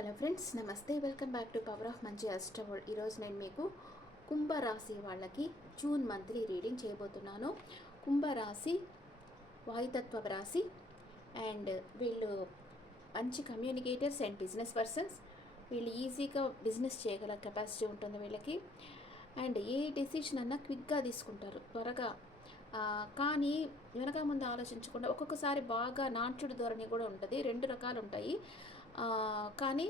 Hello friends, నమస్తే. Welcome back to power of మంచి అస్ట్రోవర్డ్. ఈరోజు నేను మీకు కుంభరాశి వాళ్ళకి జూన్ మంత్లీ రీడింగ్ చేయబోతున్నాను. కుంభరాశి వాయుతత్వ రాశి అండ్ వీళ్ళు మంచి కమ్యూనికేటర్స్ అండ్ బిజినెస్ పర్సన్స్. వీళ్ళు ఈజీగా బిజినెస్ చేయగల కెపాసిటీ ఉంటుంది వీళ్ళకి. అండ్ ఏ డెసిషన్ అన్నా క్విక్గా తీసుకుంటారు, త్వరగా. కానీ వెనక ముందు ఆలోచించకుండా ఒక్కొక్కసారి బాగా నాట్యుడు ధోరణి కూడా ఉంటుంది. రెండు రకాలు ఉంటాయి. కానీ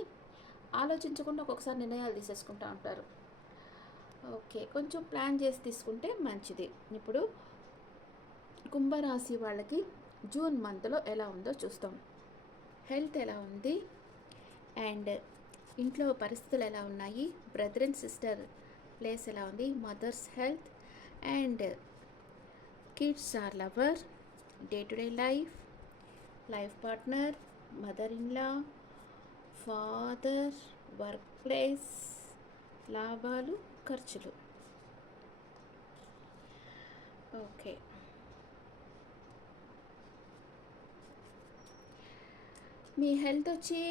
ఆలోచించకుండా ఒక్కొక్కసారి నిర్ణయాలు తీసేసుకుంటూ ఉంటారు. ఓకే, కొంచెం ప్లాన్ చేసి తీసుకుంటే మంచిది. ఇప్పుడు కుంభరాశి వాళ్ళకి జూన్ మంత్లో ఎలా ఉందో చూస్తాం. హెల్త్ ఎలా ఉంది అండ్ ఇంట్లో పరిస్థితులు ఎలా ఉన్నాయి, బ్రదర్ అండ్ సిస్టర్ ప్లేస్ ఎలా ఉంది, mother's health and kids are lover, day to day life, life partner, mother in law, father, work place, లాభాలు, ఖర్చులు. ఓకే, మీ హెల్త్ వచ్చి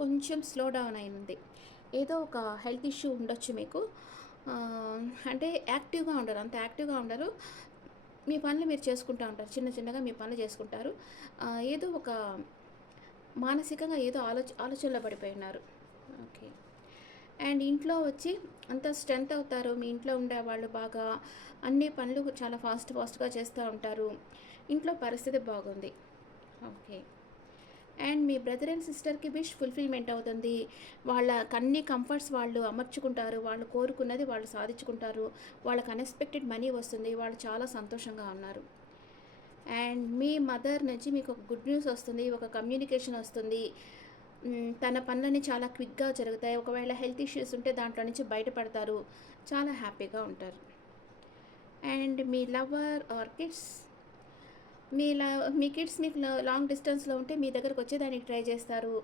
కొంచెం స్లో డౌన్ అయింది. ఏదో ఒక హెల్త్ ఇష్యూ ఉండొచ్చు మీకు. అంటే యాక్టివ్గా ఉండరు, అంత యాక్టివ్గా ఉండరు. మీ పనులు మీరు చేసుకుంటూ ఉంటారు, చిన్న చిన్నగా మీ పనులు చేసుకుంటారు. ఏదో ఒక మానసికంగా ఏదో ఆలోచనలో పడిపోయి ఉన్నారు. ఓకే, అండ్ ఇంట్లో వచ్చి అంత స్ట్రెంత్ అవుతారు. మీ ఇంట్లో ఉండేవాళ్ళు బాగా అన్ని పనులు చాలా ఫాస్ట్గా చేస్తూ ఉంటారు. ఇంట్లో పరిస్థితి బాగుంది. ఓకే, అండ్ మీ బ్రదర్ అండ్ సిస్టర్కి విష్ ఫుల్ఫిల్మెంట్ అవుతుంది. వాళ్ళకి అన్ని కంఫర్ట్స్ వాళ్ళు అమర్చుకుంటారు. వాళ్ళు కోరుకున్నది వాళ్ళు సాధించుకుంటారు. వాళ్ళకి అన్ఎక్స్పెక్టెడ్ మనీ వస్తుంది. వాళ్ళు చాలా సంతోషంగా ఉన్నారు. అండ్ మీ మదర్ నుంచి మీకు ఒక గుడ్ న్యూస్ వస్తుంది, ఒక కమ్యూనికేషన్ వస్తుంది. తన పనులని చాలా క్విక్గా జరుగుతాయి. ఒకవేళ హెల్త్ ఇష్యూస్ ఉంటే దాంట్లో నుంచి బయటపడతారు, చాలా హ్యాపీగా ఉంటారు. And me lover are kids, me kids మీకు లాంగ్ డిస్టెన్స్లో ఉంటే మీ దగ్గరకు వచ్చేదానికి ట్రై చేస్తారు.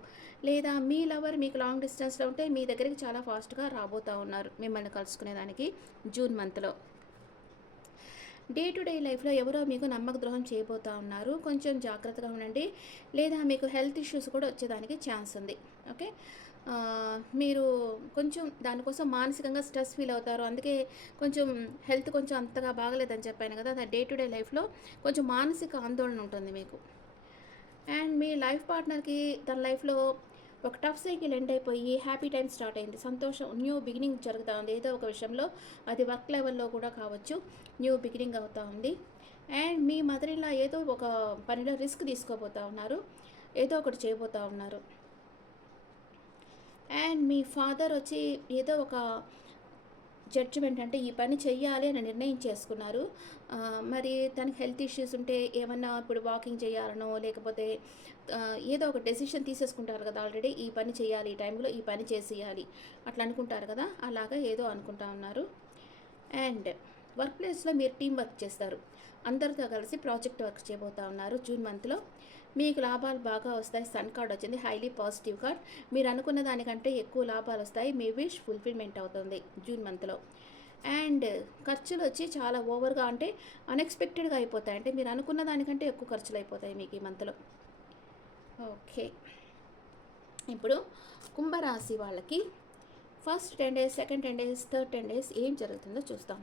లేదా మీ లవర్ మీకు లాంగ్ డిస్టెన్స్లో ఉంటే మీ దగ్గరికి చాలా ఫాస్ట్గా రాబోతూ ఉన్నారు మిమ్మల్ని కలుసుకునేదానికి జూన్ మంత్లో. డే టు డే లైఫ్లో ఎవరో మీకు నమ్మక ద్రోహం చేయబోతూ ఉన్నారు, కొంచెం జాగ్రత్తగా ఉండండి. లేదా మీకు హెల్త్ ఇష్యూస్ కూడా వచ్చేదానికి ఛాన్స్ ఉంది. ఓకే, మీరు కొంచెం దానికోసం మానసికంగా స్ట్రెస్ ఫీల్ అవుతారు. అందుకే కొంచెం హెల్త్ కొంచెం అంతగా బాగలేదని చెప్పాను కదా, డే టు డే లైఫ్లో కొంచెం మానసిక ఆందోళన ఉంటుంది మీకు. అండ్ మీ లైఫ్ పార్ట్నర్కి తన లైఫ్లో ఒక టఫ్ సైకిల్ ఎండ్ అయిపోయి హ్యాపీ టైం స్టార్ట్ అయింది, సంతోషం, న్యూ బిగినింగ్ జరుగుతూ ఉంది. ఏదో ఒక విషయంలో, అది వర్క్ లెవెల్లో కూడా కావచ్చు, న్యూ బిగినింగ్ అవుతూ ఉంది. అండ్ మీ మదర్ ఇన్ లా ఏదో ఒక పనిలో రిస్క్ తీసుకోబోతూ ఉన్నారు, ఏదో ఒకటి చేయబోతూ ఉన్నారు. అండ్ మీ ఫాదర్ వచ్చి ఏదో ఒక జడ్జిమెంట్, అంటే ఈ పని చెయ్యాలి అని నిర్ణయం చేసుకున్నారు. మరి తనకి హెల్త్ ఇష్యూస్ ఉంటే ఏమన్నా ఇప్పుడు వాకింగ్ చేయాలనో లేకపోతే ఏదో ఒక డెసిషన్ తీసేసుకుంటారు కదా, ఆల్రెడీ ఈ పని చేయాలి, ఈ టైంలో ఈ పని చేసేయాలి అట్లా అనుకుంటారు కదా, అలాగా ఏదో అనుకుంటా ఉన్నారు. అండ్ వర్క్ ప్లేస్లో మీరు టీం వర్క్ చేస్తారు, అందరితో కలిసి ప్రాజెక్ట్ వర్క్ చేయబోతూ ఉన్నారు జూన్ మంత్లో. మీకు లాభాలు బాగా వస్తాయి. సన్ కార్డ్ వచ్చింది, హైలీ పాజిటివ్ కార్డ్. మీరు అనుకున్న దానికంటే ఎక్కువ లాభాలు వస్తాయి. మీ విష్ ఫుల్ఫిల్మెంట్ అవుతుంది జూన్ మంత్లో. అండ్ ఖర్చులు వచ్చి చాలా ఓవర్గా, అంటే అన్ఎక్స్పెక్టెడ్గా అయిపోతాయి. అంటే మీరు అనుకున్న దానికంటే ఎక్కువ ఖర్చులు అయిపోతాయి మీకు ఈ మంత్లో. ఓకే, ఇప్పుడు కుంభరాశి వాళ్ళకి first 10 days, second 10 days, third 10 days ఏం జరుగుతుందో చూస్తాం.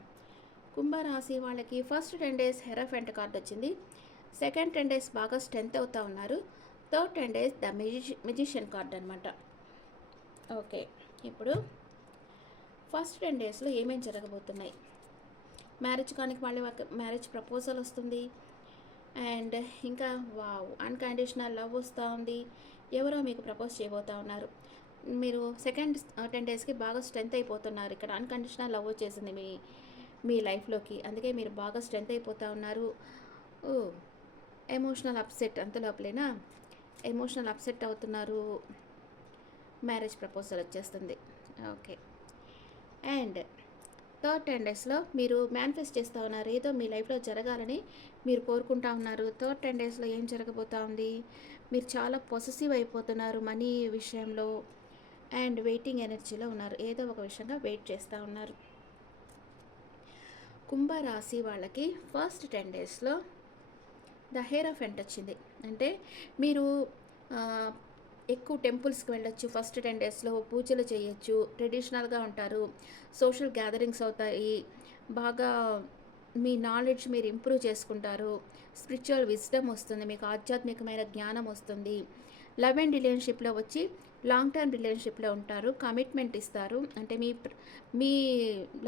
కుంభరాశి వాళ్ళకి ఫస్ట్ 10 days హెరాఫెంట్ కార్డ్ వచ్చింది. సెకండ్ 10 days బాగా స్ట్రెంత్ అవుతూ ఉన్నారు. Third 10 days the magician card అనమాట. ఓకే, ఇప్పుడు ఫస్ట్ 10 daysలో ఏమేమి జరగబోతున్నాయి. మ్యారేజ్ కానీ వాళ్ళ మ్యారేజ్ ప్రపోజల్ వస్తుంది. అండ్ ఇంకా వావ్, అన్కండిషనల్ లవ్ వస్తూ ఉంది. ఎవరో మీకు ప్రపోజ్ చేయబోతూ ఉన్నారు. మీరు సెకండ్ 10 daysకి బాగా స్ట్రెంత్ అయిపోతున్నారు. ఇక్కడ అన్కండిషనల్ లవ్ వచ్చేసింది మీ లైఫ్లోకి, అందుకే మీరు బాగా స్ట్రెంత్ అయిపోతూ ఉన్నారు. ఎమోషనల్ అప్సెట్, అంత లోపలేనా ఎమోషనల్ అప్సెట్ అవుతున్నారు. మ్యారేజ్ ప్రపోజల్ వచ్చేస్తుంది. ఓకే, అండ్ థర్డ్ 10 daysలో మీరు మేనిఫెస్ట్ చేస్తూ ఉన్నారు, ఏదో మీ లైఫ్లో జరగాలని మీరు కోరుకుంటా ఉన్నారు. థర్డ్ 10 daysలో ఏం జరగబోతూ ఉంది, మీరు చాలా పొసెసివ్ అయిపోతున్నారు మనీ విషయంలో. అండ్ వెయిటింగ్ ఎనర్జీలో ఉన్నారు, ఏదో ఒక విషయంగా వెయిట్ చేస్తూ ఉన్నారు. కుంభరాశి వాళ్ళకి ఫస్ట్ 10 daysలో ద హెరాఫెంట్ వచ్చింది. అంటే మీరు ఎక్కువ టెంపుల్స్కి వెళ్ళొచ్చు. ఫస్ట్ 10 డేస్లో పూజలు చేయొచ్చు. ట్రెడిషనల్గా ఉంటారు. సోషల్ గ్యాదరింగ్స్ అవుతాయి. బాగా మీ నాలెడ్జ్ మీరు ఇంప్రూవ్ చేసుకుంటారు. స్పిరిచువల్ విజ్డమ్ వస్తుంది. మీకు ఆధ్యాత్మికమైన జ్ఞానం వస్తుంది. లవ్ అండ్ రిలేషన్షిప్లో వచ్చి లాంగ్ టర్మ్ రిలేషన్షిప్లో ఉంటారు. కమిట్మెంట్ ఇస్తారు. అంటే మీ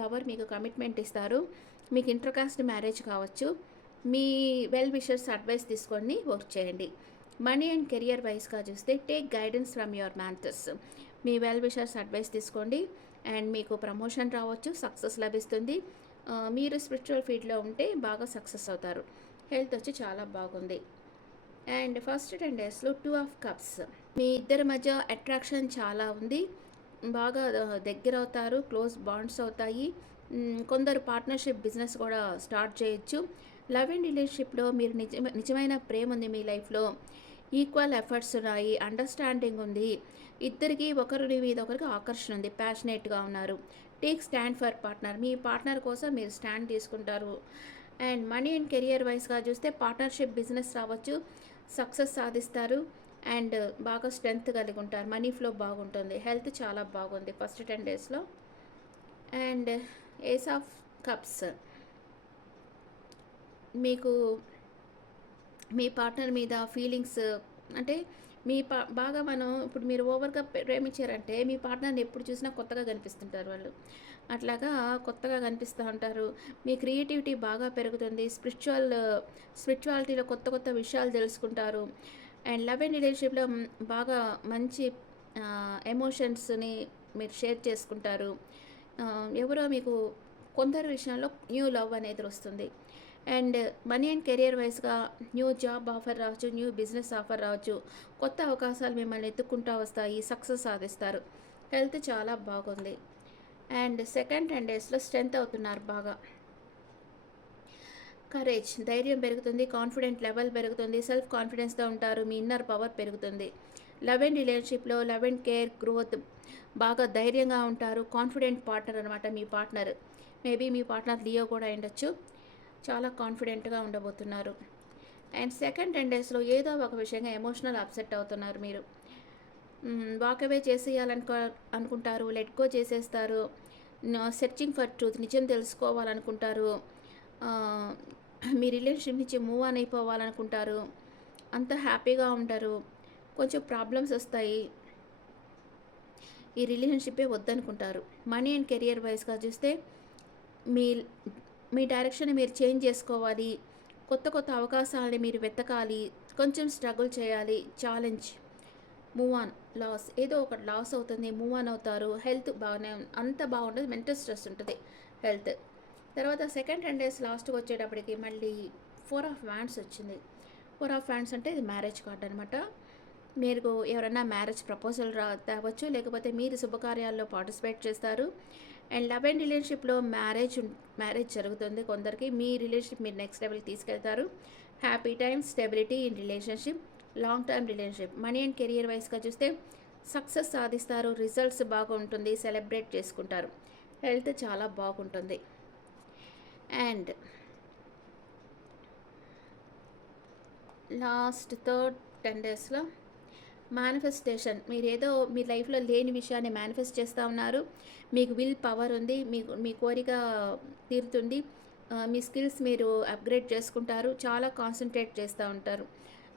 లవర్ మీకు కమిట్మెంట్ ఇస్తారు. మీకు ఇంటర్కాస్ట్ మ్యారేజ్ కావచ్చు. మీ వెల్ విషర్స్ అడ్వైస్ తీసుకొని వర్క్ చేయండి. మనీ అండ్ కెరియర్ వైస్గా చూస్తే take guidance from your mentors. మీ వెల్ విషర్స్ అడ్వైస్ తీసుకోండి అండ్ మీకు ప్రమోషన్ రావచ్చు, సక్సెస్ లభిస్తుంది. మీరు స్పిరిచువల్ ఫీల్డ్లో ఉంటే బాగా సక్సెస్ అవుతారు. హెల్త్ వచ్చి చాలా బాగుంది. అండ్ ఫస్ట్ 10 డేస్లో 2 ఆఫ్ కప్స్. మీ ఇద్దరి మధ్య అట్రాక్షన్ చాలా ఉంది. బాగా దగ్గర అవుతారు. క్లోజ్ బాండ్స్ అవుతాయి. కొందరు పార్ట్నర్షిప్ బిజినెస్ కూడా స్టార్ట్ చేయొచ్చు. లవ్ అండ్ రిలేషన్షిప్లో మీరు నిజమైన ప్రేమ ఉంది మీ లైఫ్లో. ఈక్వల్ ఎఫర్ట్స్ ఉన్నాయి. అండర్స్టాండింగ్ ఉంది. ఇద్దరికి ఒకరి మీద ఒకరికి ఆకర్షణ ఉంది. ప్యాషనేట్గా ఉన్నారు. Take stand for partner. Me partner కోసం మీరు స్టాండ్ తీసుకుంటారు. అండ్ మనీ అండ్ కెరియర్ వైస్గా చూస్తే పార్ట్నర్షిప్ బిజినెస్ రావచ్చు. సక్సెస్ సాధిస్తారు అండ్ బాగా స్ట్రెంగ్త్ కలిగి ఉంటారు. మనీ ఫ్లో బాగుంటుంది. హెల్త్ చాలా బాగుంది ఫస్ట్ 10 డేస్లో. And ace of cups. మీకు మీ పార్ట్నర్ మీద ఫీలింగ్స్ అంటే బాగా మనం ఇప్పుడు మీరు ఓవర్గా ప్రేమించారంటే మీ పార్ట్నర్ని ఎప్పుడు చూసినా కొత్తగా కనిపిస్తుంటారు వాళ్ళు. అట్లాగా కొత్తగా కనిపిస్తూ ఉంటారు. మీ క్రియేటివిటీ బాగా పెరుగుతుంది. స్పిరిచువాలిటీలో కొత్త కొత్త విషయాలు తెలుసుకుంటారు. అండ్ లవ్ అండ్ రిలేషన్షిప్లో బాగా మంచి ఎమోషన్స్ని మీరు షేర్ చేసుకుంటారు. ఎవరో మీకు కొందరు విషయంలో న్యూ లవ్ అనేది వస్తుంది. అండ్ మనీ అండ్ కెరియర్ వైస్గా న్యూ జాబ్ ఆఫర్ రావచ్చు, న్యూ బిజినెస్ ఆఫర్ రావచ్చు. కొత్త అవకాశాలు మిమ్మల్ని ఎత్తుక్కుంటూ వస్తాయి. సక్సెస్ సాధిస్తారు. హెల్త్ చాలా బాగుంది. అండ్ సెకండ్ 10 డేస్లో స్ట్రెంత్ అవుతున్నారు బాగా. కరేజ్, ధైర్యం పెరుగుతుంది. కాన్ఫిడెంట్ లెవెల్ పెరుగుతుంది. సెల్ఫ్ కాన్ఫిడెన్స్తో ఉంటారు. మీ ఇన్నర్ పవర్ పెరుగుతుంది. లవ్ అండ్ రిలేషన్షిప్లో లవ్ అండ్ కేర్ గ్రోత్. బాగా ధైర్యంగా ఉంటారు. కాన్ఫిడెంట్ పార్ట్నర్ అనమాట మీ పార్ట్నర్. మేబీ మీ పార్ట్నర్ లియో కూడా ఉండొచ్చు. చాలా కాన్ఫిడెంట్గా ఉండబోతున్నారు. అండ్ సెకండ్ 10 డేస్లో ఏదో ఒక విషయంగా ఎమోషనల్ అప్సెట్ అవుతున్నారు మీరు. వాకవే అనుకుంటారు. లెట్ గో చేసేస్తారు. సెర్చింగ్ ఫర్ ట్రూత్, నిజం తెలుసుకోవాలనుకుంటారు. మీ రిలేషన్షిప్ నుంచి మూవ్ ఆన్ అయిపోవాలనుకుంటారు. అంత హ్యాపీగా ఉంటారు. కొంచెం ప్రాబ్లమ్స్ వస్తాయి. ఈ రిలేషన్షిప్పే వద్దనుకుంటారు. మనీ అండ్ కెరియర్ వైస్గా చూస్తే మీ మీ డైరెక్షన్ మీరు చేంజ్ చేసుకోవాలి. కొత్త కొత్త అవకాశాలని మీరు వెతకాలి. కొంచెం స్ట్రగుల్ చేయాలి. Challenge, move on. లాస్, ఏదో ఒకటి లాస్ అవుతుంది. మూవ్ ఆన్ అవుతారు. హెల్త్ బాగానే అంత బాగుంటుంది. మెంటల్ స్ట్రెస్ ఉంటుంది హెల్త్. తర్వాత సెకండ్ 10 డేస్ లాస్ట్కి వచ్చేటప్పటికి మళ్ళీ 4 ఆఫ్ వ్యాండ్స్ వచ్చింది. 4 ఆఫ్ వ్యాండ్స్ అంటే ఇది మ్యారేజ్ కార్డ్ అనమాట. మీరు ఎవరైనా మ్యారేజ్ ప్రపోజల్ తేవచ్చు, లేకపోతే మీరు శుభకార్యాల్లో పార్టిసిపేట్ చేస్తారు. అండ్ లవ్ అండ్ రిలేషన్షిప్లో మ్యారేజ్ జరుగుతుంది కొందరికి. మీ రిలేషన్షిప్ మీరు నెక్స్ట్ లెవెల్కి తీసుకెళ్తారు. Happy time, stability in relationship, long term relationship. Money and career వైస్గా చూస్తే సక్సెస్ సాధిస్తారు. రిజల్ట్స్ బాగుంటుంది. సెలబ్రేట్ చేసుకుంటారు. హెల్త్ చాలా బాగుంటుంది. అండ్ లాస్ట్ థర్డ్ 10 డేస్లో మేనిఫెస్టేషన్. మీరు ఏదో మీ లైఫ్లో లేని విషయాన్ని మేనిఫెస్ట్ చేస్తూ ఉన్నారు. మీకు విల్ పవర్ ఉంది. మీ కోరిక తీరుతుంది. మీ స్కిల్స్ మీరు అప్గ్రేడ్ చేసుకుంటారు. చాలా కాన్సన్ట్రేట్ చేస్తూ ఉంటారు.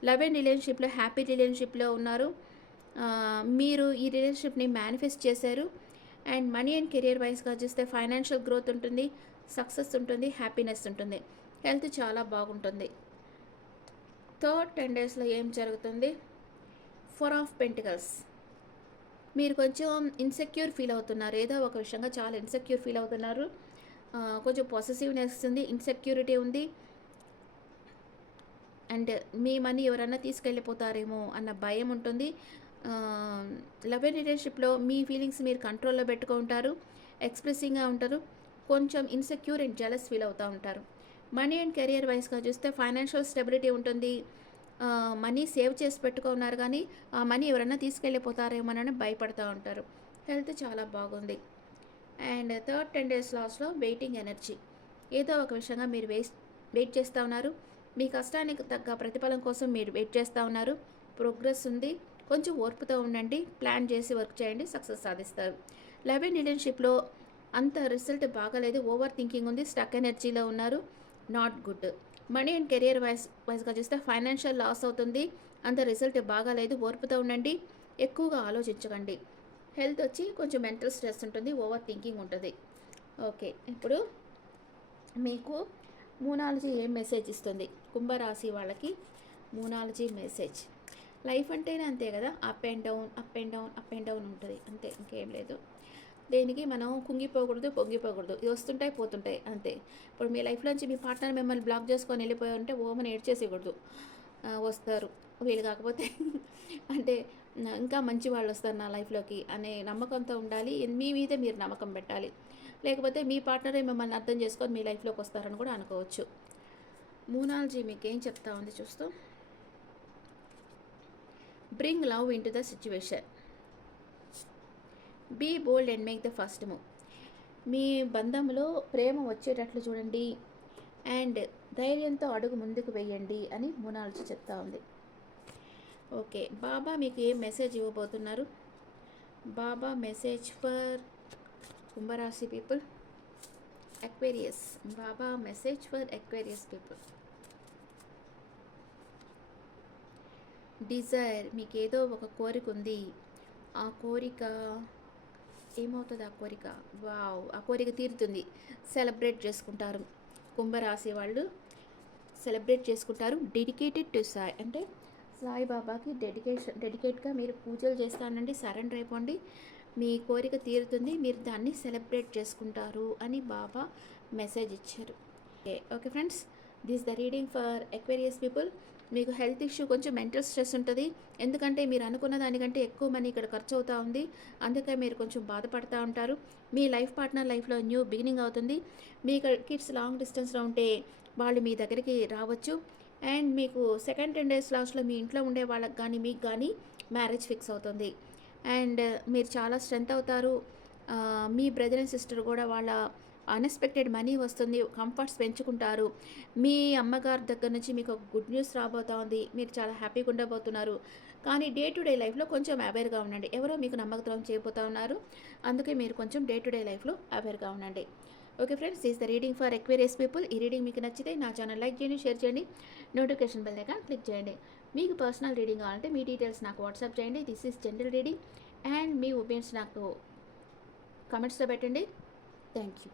లవ్ అండ్ రిలేషన్షిప్లో హ్యాపీ రిలేషన్షిప్లో ఉన్నారు. మీరు ఈ రిలేషన్షిప్ని మేనిఫెస్ట్ చేశారు. అండ్ మనీ అండ్ కెరియర్ వైస్గా చూస్తే ఫైనాన్షియల్ గ్రోత్ ఉంటుంది. సక్సెస్ ఉంటుంది. హ్యాపీనెస్ ఉంటుంది. హెల్త్ చాలా బాగుంటుంది. థర్డ్ 10 డేస్లో ఏం జరుగుతుంది? 4 ఆఫ్ పెంటికల్స్. మీరు కొంచెం ఇన్సెక్యూర్ ఫీల్ అవుతున్నారు. ఏదో ఒక విషయంగా చాలా ఇన్సెక్యూర్ ఫీల్ అవుతున్నారు. కొంచెం పాజిటివ్నెస్ ఉంది. ఇన్సెక్యూరిటీ ఉంది. అండ్ మీ మనీ ఎవరన్నా తీసుకెళ్ళిపోతారేమో అన్న భయం ఉంటుంది. లవ్ అండ్ రిలేషన్షిప్లో మీ ఫీలింగ్స్ మీరు కంట్రోల్లో పెట్టుకుంటారు. ఎక్స్ప్రెసింగ్గా ఉంటారు. కొంచెం ఇన్సెక్యూర్ అండ్ జెలస్ ఫీల్ అవుతూ ఉంటారు. మనీ అండ్ కెరియర్ వైస్గా చూస్తే ఫైనాన్షియల్ స్టెబిలిటీ ఉంటుంది. మనీ సేవ్ చేసి పెట్టుకున్నారు, కానీ ఆ మనీ ఎవరైనా తీసుకెళ్ళిపోతారేమోనని భయపడుతూ ఉంటారు. హెల్త్ చాలా బాగుంది. అండ్ థర్డ్ 10 డేస్ లాస్ట్లో వెయిటింగ్ ఎనర్జీ. ఏదో ఒక విషయంగా మీరు వెయిట్ చేస్తూ ఉన్నారు. మీ కష్టానికి తగ్గ ప్రతిఫలం కోసం మీరు వెయిట్ చేస్తూ ఉన్నారు. ప్రోగ్రెస్ ఉంది. కొంచెం ఓర్పుతో ఉండండి, ప్లాన్ చేసి వర్క్ చేయండి, సక్సెస్ సాధిస్తారు. లవ్ అండ్ రిలేషన్షిప్‌లో అంత రిజల్ట్ బాగాలేదు. ఓవర్ థింకింగ్ ఉంది. స్టక్ ఎనర్జీలో ఉన్నారు. Not good. Money and career వైస్‌గా చూస్తే ఫైనాన్షియల్ లాస్ అవుతుంది. అంత రిజల్ట్ బాగాలేదు. ఓర్పుతో ఉండండి. ఎక్కువగా ఆలోచించకండి. హెల్త్ వచ్చి కొంచెం మెంటల్ స్ట్రెస్ ఉంటుంది. ఓవర్ థింకింగ్ ఉంటుంది. ఓకే. ఇప్పుడు మీకు మూనాలజీ ఏం మెసేజ్ ఇస్తుంది? కుంభరాశి వాళ్ళకి మూనాలజీ మెసేజ్. లైఫ్ అంటేనే అంతే కదా, up and down, up and down, up and down ఉంటుంది అంతే, ఇంకేం లేదు. దేనికి మనం కుంగిపోకూడదు, పొంగిపోకూడదు. ఇది వస్తుంటాయి, పోతుంటాయి అంతే. ఇప్పుడు మీ లైఫ్లోంచి మీ పార్ట్నర్ మిమ్మల్ని బ్లాక్ చేసుకొని వెళ్ళిపోయి ఉంటే ఓమని ఏడ్చేసేయకూడదు. వస్తారు వీళ్ళు కాకపోతే అంటే ఇంకా మంచి వాళ్ళు వస్తారు నా లైఫ్లోకి అనే నమ్మకంతో ఉండాలి. మీ మీద మీరు నమ్మకం పెట్టాలి. లేకపోతే మీ పార్ట్నరే మిమ్మల్ని అర్థం చేసుకొని మీ లైఫ్లోకి వస్తారని కూడా అనుకోవచ్చు. మూనాలజీ మీకు ఏం చెప్తా ఉంది చూస్తూ. Bring love into the situation. Be bold and make the first move. మీ బంధంలో ప్రేమ వచ్చేటట్లు చూడండి అండ్ ధైర్యంతో అడుగు ముందుకు వేయండి అని మూనాలజీ చెప్తా ఉంది. ఓకే, బాబా మీకు ఏం మెసేజ్ ఇవ్వబోతున్నారు? బాబా మెసేజ్ ఫర్ కుంభరాశి people, Aquarius. Baba message for Aquarius people. Desire, మీకు ఏదో ఒక కోరిక ఉంది. ఆ కోరిక ఏమవుతుంది? ఆ కోరిక వావ్, ఆ కోరిక తీరుతుంది. సెలబ్రేట్ చేసుకుంటారు కుంభరాశి వాళ్ళు. సెలబ్రేట్ చేసుకుంటారు. డెడికేటెడ్ టు సాయి, అంటే సాయిబాబాకి డెడికేట్గా మీరు పూజలు చేస్తానండి, సరెండర్ అయిపోండి, మీ కోరిక తీరుతుంది, మీరు దాన్ని సెలబ్రేట్ చేసుకుంటారు అని బాబా మెసేజ్ ఇచ్చారు. Okay friends, this the reading for Aquarius people. మీకు హెల్త్ ఇష్యూ, కొంచెం మెంటల్ స్ట్రెస్ ఉంటుంది. ఎందుకంటే మీరు అనుకున్న దానికంటే ఎక్కువ మనీ ఇక్కడ ఖర్చు అవుతూ ఉంది. అందుకే మీరు కొంచెం బాధపడుతూ ఉంటారు. మీ లైఫ్ పార్ట్నర్ లైఫ్లో న్యూ బిగినింగ్ అవుతుంది. మీ కిడ్స్ లాంగ్ డిస్టెన్స్లో ఉంటే వాళ్ళు మీ దగ్గరికి రావచ్చు. అండ్ మీకు సెకండ్ 10 days లాస్ట్లో మీ ఇంట్లో ఉండే వాళ్ళకి కానీ మీకు కానీ మ్యారేజ్ ఫిక్స్ అవుతుంది. అండ్ మీరు చాలా స్ట్రెంత్ అవుతారు. మీ బ్రదర్ అండ్ సిస్టర్ కూడా వాళ్ళ అన్ఎక్స్పెక్టెడ్ మనీ వస్తుంది, కంఫర్ట్స్ పెంచుకుంటారు. మీ అమ్మగారి దగ్గర నుంచి మీకు ఒక గుడ్ న్యూస్ రాబోతా ఉంది. మీరు చాలా హ్యాపీగా ఉండబోతున్నారు. కానీ డే టు డే లైఫ్లో కొంచెం అవేర్గా ఉండండి. ఎవరో మీకు నమ్మకద్రోహం చేయబోతా ఉన్నారు. అందుకే మీరు కొంచెం డే టు డే లైఫ్లో అవేర్గా ఉండండి. Okay friends, this the reading for Aquarius people. ఈ రీడింగ్ మీకు నచ్చితే నా ఛానల్ లైక్ చేయండి, షేర్ చేయండి, నోటిఫికేషన్ బెల్ ఐకాన్ క్లిక్ చేయండి. మీకు పర్సనల్ రీడింగ్ కావాలంటే మీ డీటెయిల్స్ నాకు వాట్సాప్ చేయండి. This is general reading. And me opinions నాకు కమెంట్స్లో పెట్టండి. Thank you.